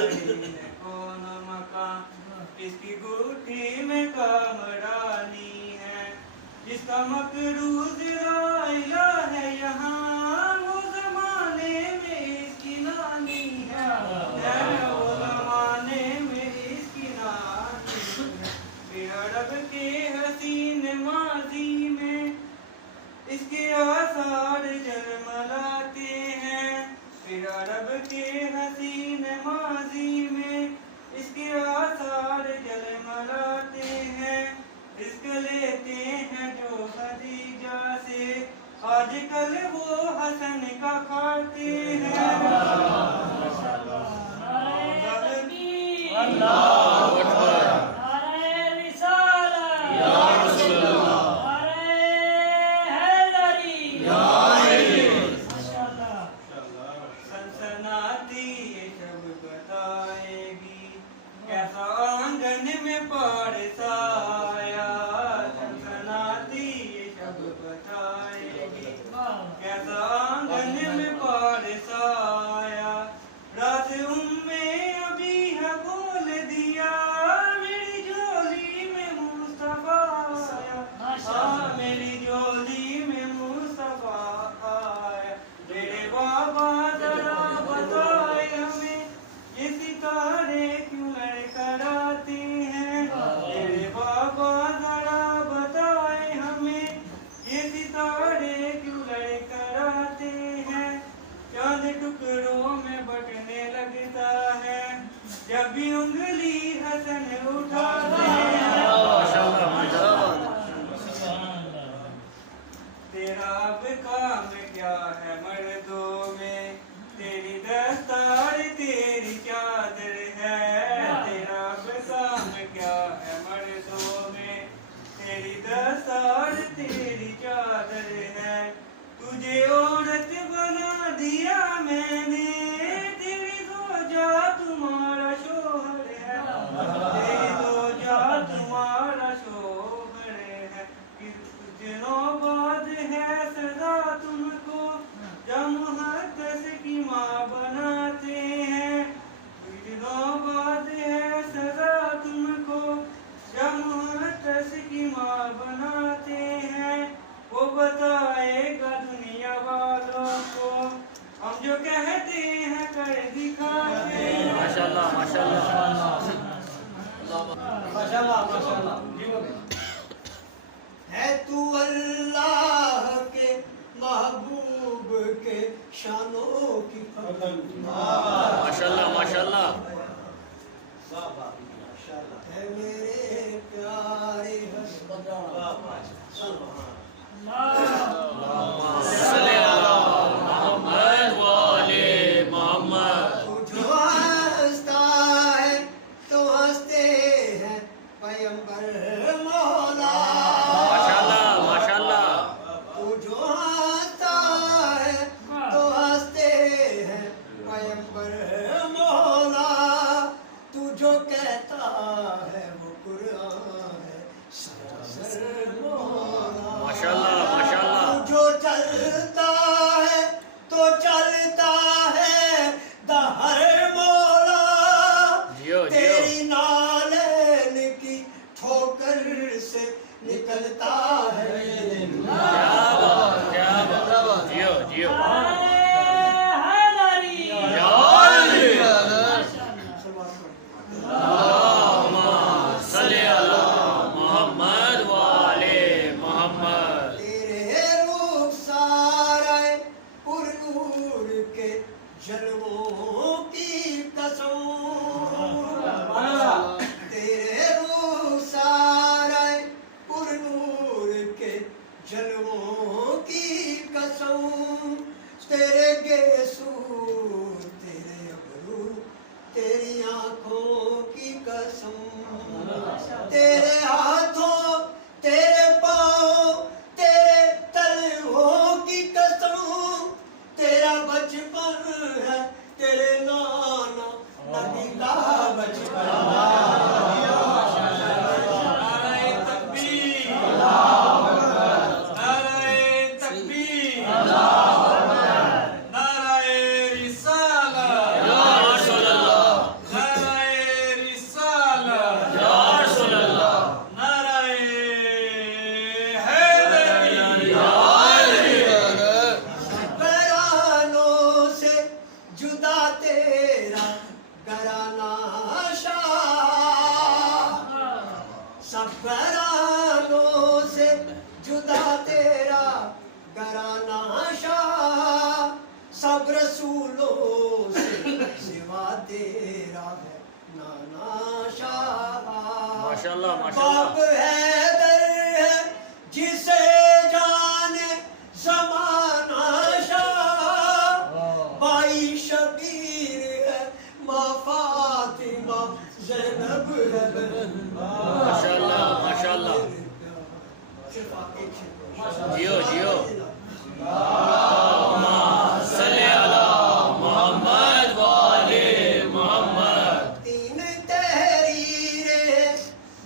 कौन मकान, किसकी गुठी में काम डाली है, जिसका मकरूज ला इला है यहाँ, वो जमाने में इसकी नानी है, वो जमाने में इसकी नानी है। फिर अरब के हसीन माजी में इसके आसार जलमलाते हैं, फिर अरब के हसीन माजी में इसके आसार जलमलाते हैं। रिस्क लेते हैं जो खदीजा से, आजकल वो हसन का खाते हैं। सनसनाती ये शब बताएगी कैसा आंगन में पारसा आया, सनसनाती ये शब बताएगी कैसा आंगन में पारसा आया। रात उम्मे अभी है बोल दिया, मेरी झोली में मुस्तफा आया, मेरी झोली में मुस्तफा आया। मेरे बाबा जरा बताए हमें ये सितारे क्यों लड़खड़ाते हैं, मेरे बाबा जरा बताए हमें ये सितारे क्यों लड़खड़ाते हैं। चांद टुकड़ों में बटने लगता है, जब भी उंगली हसन उठाते हैं। तेरा अब काम क्या है मर्दों में, तेरी दस्तार तेरी चादर है, तेरा अब काम क्या है मर्दों में, तेरी दस्तार तेरी चादर है। तुझे औरत बना दिया मैंने, तेरी ज़ौजा तुम्हारा शोहर है, तेरी ज़ौजा तुम्हारा शोहर है। कुछ दिनों बाद है सजा तुमको, जब मुहद्दस की माँ बनाते हैं। कुछ दिनों बाद है सजा तुमको, जब मुहद्दस की माँ बनाते हैं। वो बताएगा दुनिया वालों को, हम जो कहते हैं कर दिखाते हैं। माशाल्लाह माशाल्लाह माशाल्लाह माशाल्लाह। है तू अल्लाह के महबूब के शानों की माशाल्लाह माशाल्लाह। है मेरे प्यारे सल्ले अला मोहम्मद व आले मोहम्मद। तू जो हंसता है तो हंसते हैं पैगंबर मौला। माशाल्लाह माशाल्लाह। तू जो हंसता है तो हंसते हैं पैगंबर मौला। तू जो कहता है वो कुरान है सरासर मौला। माशाल्लाह माशाल्लाह। तू जो चलता है तो चलता है दहर मौला। जियो जियो। तेरी नालेन की ठोकर से निकलता है। क्या बात जियो जियो। सल्ले अला मोहम्मद व आले मोहम्मद। तेरे रुखसारे पुरनूर के जलवों की कसम। तेरे रुखसारे पुरनूर के जलवों की कसम। तेरे गेसू तेरे अबरू तेरी आंखों की कसम। तेरे हाथों तेरे पाँव तेरे तलवों की कसम। तेरा बचपन है तेरे नाना नबी का बचपन। नारे तकबीर, नारे तकबीर, नारे रिसालत, घराना शाह, सब घरानों से जुदा तेरा घराना शाह, सब रसूलों से सिवा तेरा है नाना शाह। माशाल्लाह बाप माशाल्लाह। हैदर है जिसे जाने ज़माना शाह, भाई शबीर है माँ फातिमा ज़ैनब है। माशाल्लाह माशाल्लाह। सिर्फ आप एक शेर। जियो जियो। सल्ले अला मोहम्मद वाले मोहम्मद। तीन तहरीरें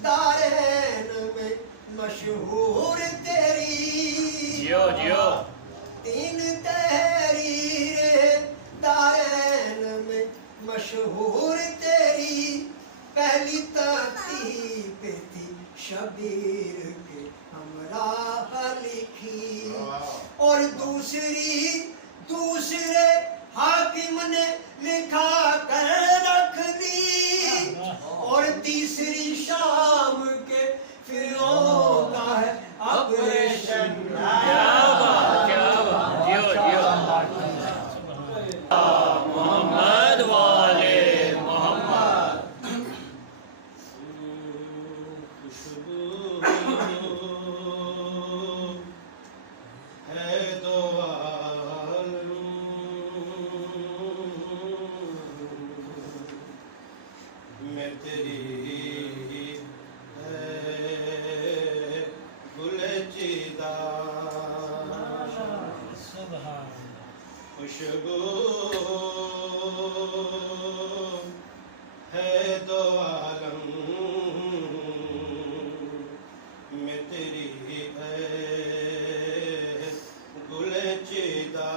दारैन में मशहूर तेरी, जियो जियो। तीन तहरीरें दारैन में मशहूर तेरी, पहली तरतीब थी शबीर के हमराह लिखी, और दूसरे हाकिम ने लिखा कर रख दी, और तीसरी शाम के फिरों का है ऑपरेशन। क्या बात जियो जियो। मोहम्मद वाले मोहम्मद। खुशबू है तो मैं तेरी है गुलचिदा, खुशबू है तो आलम में तेरी है गुलचिदा,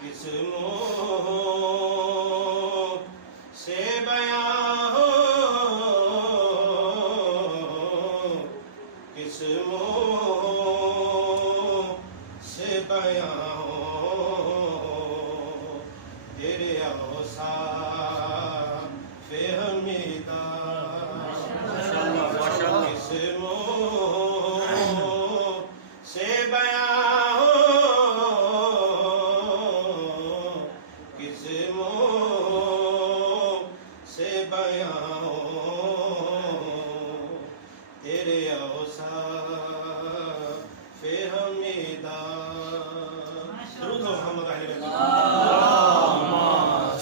किस्मों से बयां हो, किस्मों से बयां हो, तेरे औसाफ हमीदा, माशाल्लाह माशाल्लाह। किस्मों से बयां हो, किस्मों से बयां हो, तेरे औसाफ हमीदा। दुरूद मोहम्मद अली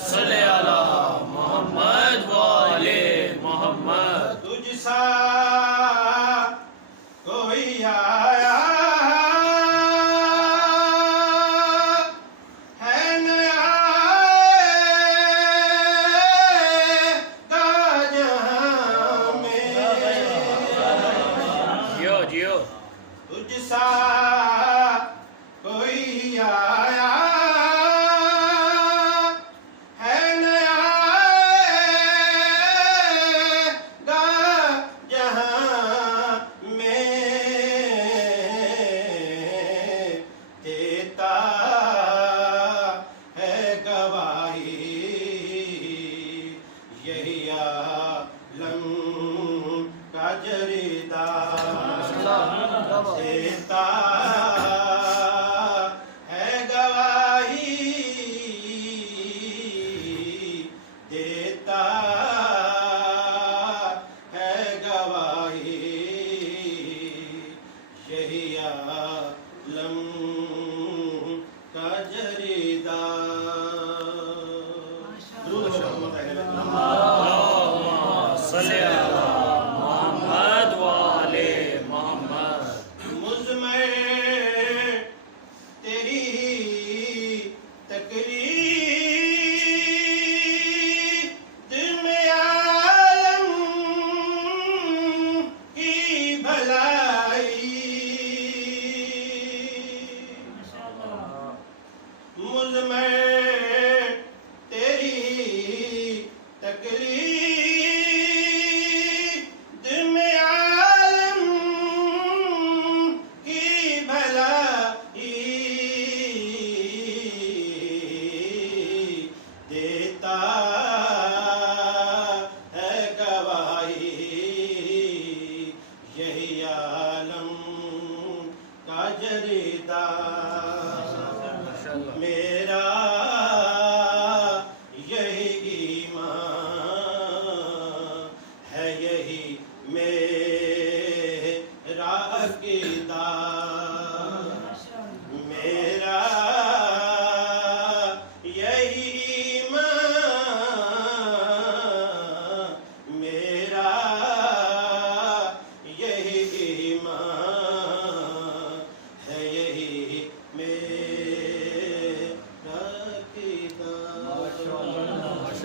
सल्ले अला मोहम्मद वाले मोहम्मद। तुझसा कोई आया है न आए,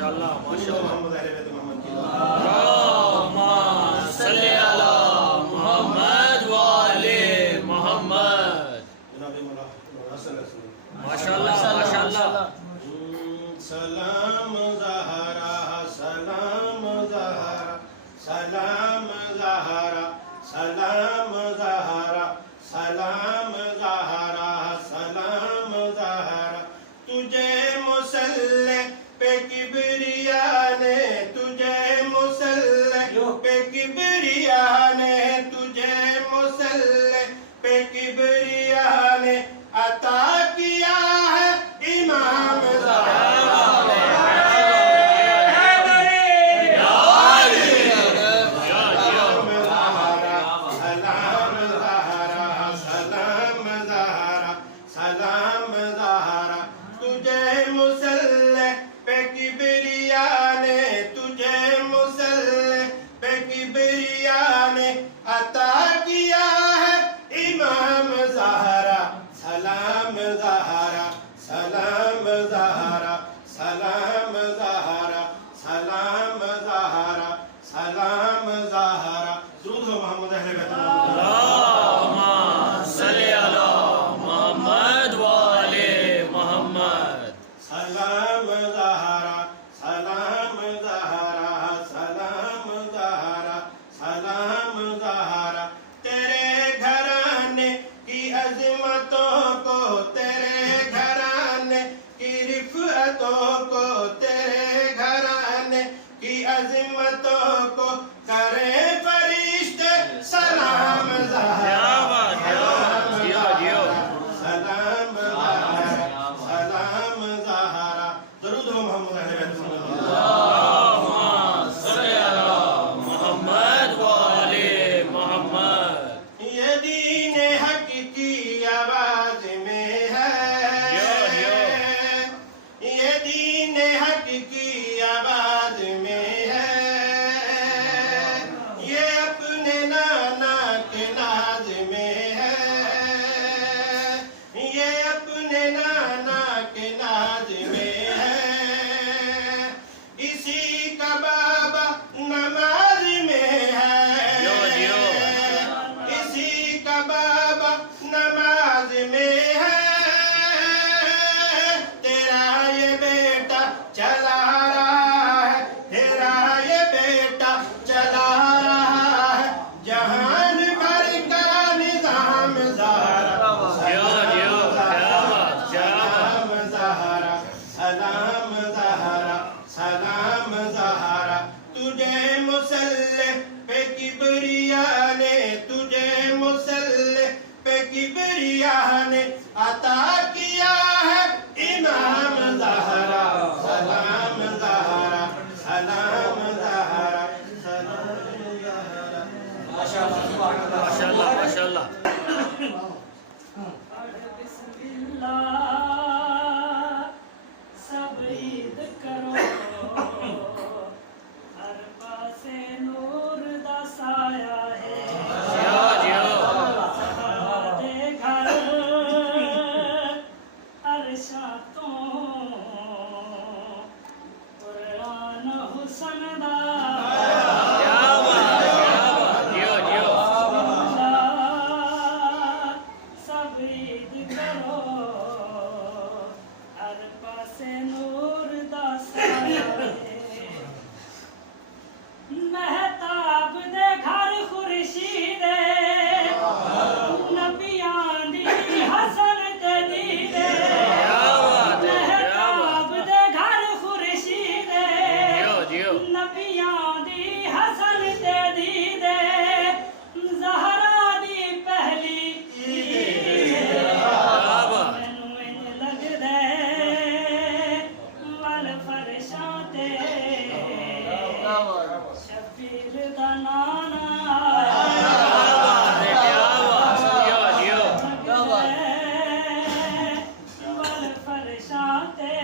माशाल्लाह माशाल्लाह मोहम्मद अहले बैत मोहम्मद की अल्लाहुम्मा सल्ली अला मुहम्मद व आले मुहम्मद। जनाब मौलाना माशाल्लाह माशाल्लाह। सलाम ज़हरा सलाम ज़हरा सलाम ज़हरा सलाम ज़हरा सलाम ज़हरा सलाम ज़हरा तुझे मुसल्ले पे किबरिया ने तुझे मुसल्ले पे किबरिया ने तुझे मुसल्ले पे किबरिया ने अता किया है इमाम अता किया है इमाम ज़हरा सलाम ज़हरा सलाम ज़हरा सलाम ज़हरा सलाम ज़हरा सलाम ज़हरा दुरूद हो मोहम्मद अहले बैत अल्लाहुम्मा सल्ली अला मुहम्मद व आले मुहम्मद। सलाम ज़हरा सलाम ज़हरा सलाम ज़हरा सलाम ज़हरा तेरे घराने की अज़मतों को तेरे घराने की रिफ़अतों को तेरे घराने की अज़मतों को करे फरिश्ते सलाम ज़हरा सलाम ज़हरा सलाम ज़हरा दुरूद हो मोहम्मद अहले बैत अल्लाहुम्मा सल्ली अला मुहम्मद व आले मुहम्मद। ये दीन हक की आवाज में है ये दीन हक की आवाज में है ये अपने नाना के नाज में है ये अपने नाना के नाज में है इसी का बाबा नमाज में है इसी का बाबा नमाज में है तेरा ये बेटा चला रहा है तेरा ये बेटा चला रहा है जहान भर का निजाम ज़हरा सलाम ज़हरा सलाम ज़हरा सलाम ज़हरा तुझे मुसल्ले पे किबरिया ने तुझे मुसल्ले पे किबरिया ने अता किया है इमाम ज़हरा सलाम ज़हरा सलाम ज़हरा सलाम ज़हरा माशाल्लाह माशाल्लाह। सब ईद करो हर पासे नूर दा साया है दे घर अरशा तो कुरान हुसन दा सब ईद करो हर पासे नूर दा साया महताब दे घर खुर्शीद नबियां दी हसन ते दीदे महताब दे घर खुर्शीद नबियां दी हसन ते दीदे ज़हरा दी पहली मैनू इंज लगदा वल फरशां ते शबीर दा नाना वल फरशां ते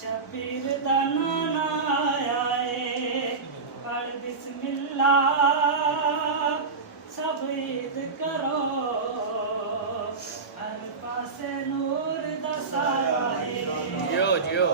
शबीर दा नाना आए पढ़ बिस्मिल्लाह सब ईद करो हर पासे नूर दा साया है। जियो